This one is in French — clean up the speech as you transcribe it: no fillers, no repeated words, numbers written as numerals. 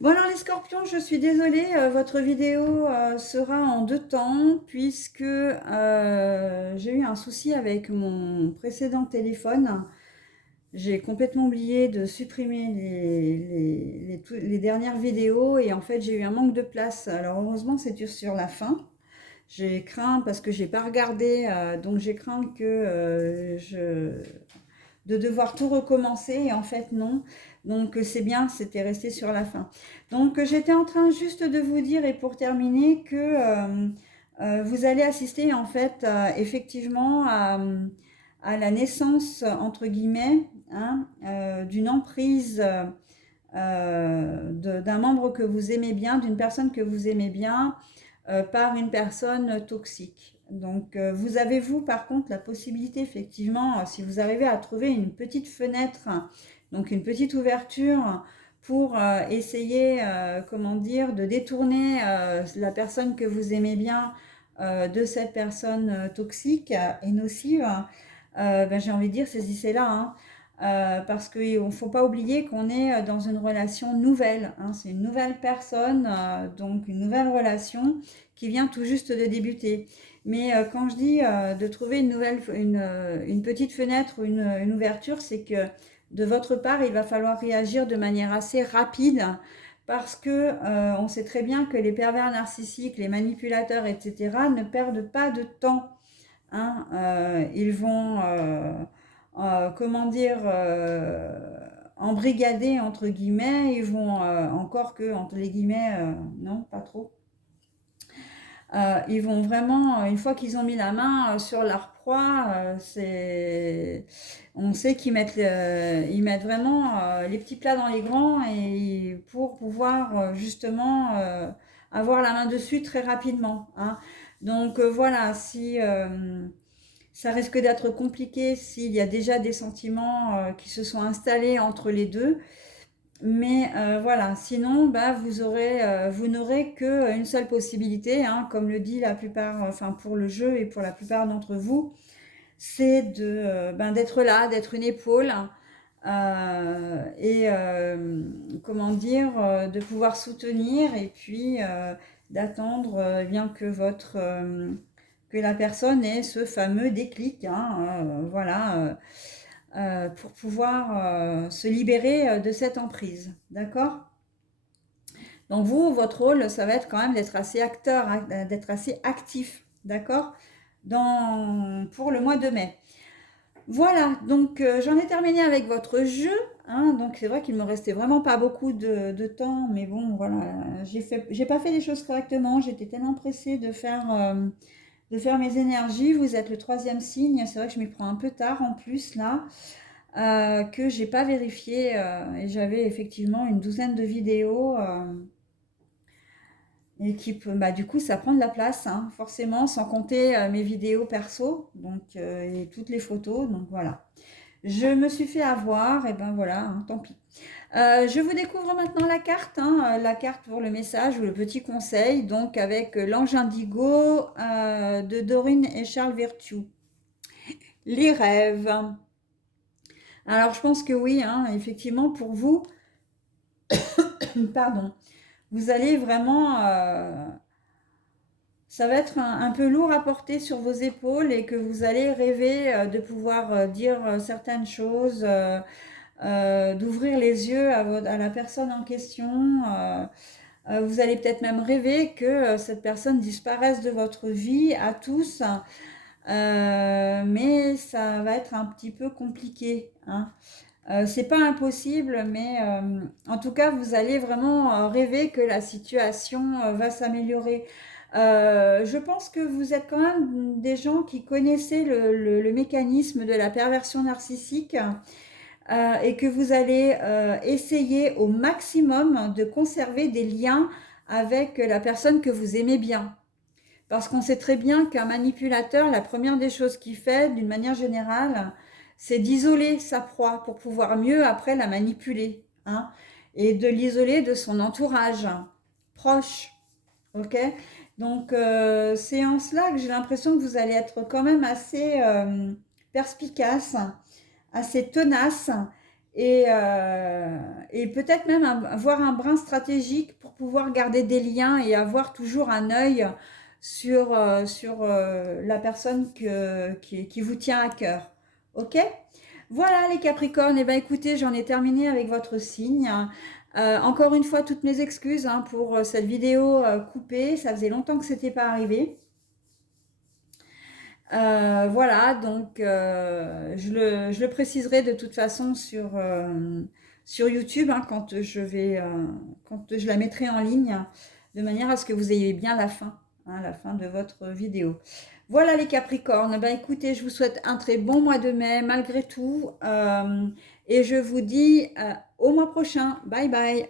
Bon alors les scorpions, je suis désolée, votre vidéo sera en deux temps puisque j'ai eu un souci avec mon précédent téléphone. J'ai complètement oublié de supprimer les dernières vidéos et en fait j'ai eu un manque de place. Alors heureusement c'est sur la fin. J'ai craint parce que j'ai pas regardé, donc j'ai craint que de devoir tout recommencer et en fait non. Donc c'est bien, c'était resté sur la fin. Donc j'étais en train juste de vous dire et pour terminer que vous allez assister en fait effectivement à la naissance entre guillemets hein, d'une emprise d'un membre que vous aimez bien, d'une personne que vous aimez bien par une personne toxique. Donc, vous avez, vous, par contre, la possibilité, effectivement, si vous arrivez à trouver une petite fenêtre, donc une petite ouverture pour essayer, comment dire, de détourner la personne que vous aimez bien de cette personne toxique et nocive, ben, j'ai envie de dire, saisissez-la, hein. Parce qu'il ne faut pas oublier qu'on est dans une relation nouvelle, hein. C'est une nouvelle personne, donc une nouvelle relation qui vient tout juste de débuter. Mais quand je dis de trouver une petite fenêtre ou une ouverture, c'est que de votre part, il va falloir réagir de manière assez rapide parce que on sait très bien que les pervers narcissiques, les manipulateurs, etc., ne perdent pas de temps, hein. Ils vont, comment dire, embrigader entre guillemets. Ils vont encore que entre les guillemets, non, pas trop. Ils vont vraiment, une fois qu'ils ont mis la main sur leur proie, on sait ils mettent vraiment les petits plats dans les grands et pour pouvoir justement avoir la main dessus très rapidement, hein. Donc voilà, si ça risque d'être compliqué s'il y a déjà des sentiments qui se sont installés entre les deux. Mais voilà, sinon, bah, vous n'aurez qu'une seule possibilité, hein, comme le dit la plupart, enfin pour le jeu et pour la plupart d'entre vous, c'est ben, d'être là, d'être une épaule et comment dire, de pouvoir soutenir et puis d'attendre bien que la personne ait ce fameux déclic, hein, voilà. Pour pouvoir se libérer de cette emprise. D'accord? Donc vous, votre rôle, ça va être quand même d'être assez acteur, hein, d'être assez actif. D'accord? Pour le mois de mai. Voilà, donc j'en ai terminé avec votre jeu, hein. Donc c'est vrai qu'il me restait vraiment pas beaucoup de temps, mais bon, voilà, j'ai pas fait les choses correctement. J'étais tellement pressée de faire mes énergies. Vous êtes le troisième signe. C'est vrai que je m'y prends un peu tard en plus là. Que j'ai pas vérifié et j'avais effectivement une douzaine de vidéos et bah, du coup ça prend de la place hein, forcément sans compter mes vidéos perso donc et toutes les photos donc voilà je me suis fait avoir et ben voilà hein, tant pis. Je vous découvre maintenant la carte hein, la carte pour le message ou le petit conseil donc avec l'ange indigo de Dorine et Charles Vertu, les rêves. Alors je pense que oui hein, effectivement pour vous pardon, vous allez vraiment, ça va être un peu lourd à porter sur vos épaules et que vous allez rêver de pouvoir dire certaines choses, d'ouvrir les yeux à la personne en question. Vous allez peut-être même rêver que cette personne disparaisse de votre vie à tous, mais ça va être un petit peu compliqué, hein. C'est pas impossible, mais en tout cas, vous allez vraiment rêver que la situation va s'améliorer. Je pense que vous êtes quand même des gens qui connaissaient le mécanisme de la perversion narcissique et que vous allez essayer au maximum de conserver des liens avec la personne que vous aimez bien. Parce qu'on sait très bien qu'un manipulateur, la première des choses qu'il fait, d'une manière générale, c'est d'isoler sa proie pour pouvoir mieux après la manipuler, hein, et de l'isoler de son entourage proche. Ok? Donc c'est en cela que j'ai l'impression que vous allez être quand même assez perspicace, assez tenace et, et peut-être même avoir un brin stratégique pour pouvoir garder des liens et avoir toujours un œil sur, la personne qui vous tient à cœur. Ok? Voilà les Capricornes, et ben écoutez, j'en ai terminé avec votre signe. Encore une fois, toutes mes excuses hein, pour cette vidéo coupée, ça faisait longtemps que c'était pas arrivé. Voilà, donc je le préciserai de toute façon sur YouTube hein, quand je la mettrai en ligne, de manière à ce que vous ayez bien hein, la fin de votre vidéo. Voilà les Capricornes, ben écoutez, je vous souhaite un très bon mois de mai malgré tout, et je vous dis au mois prochain. Bye bye.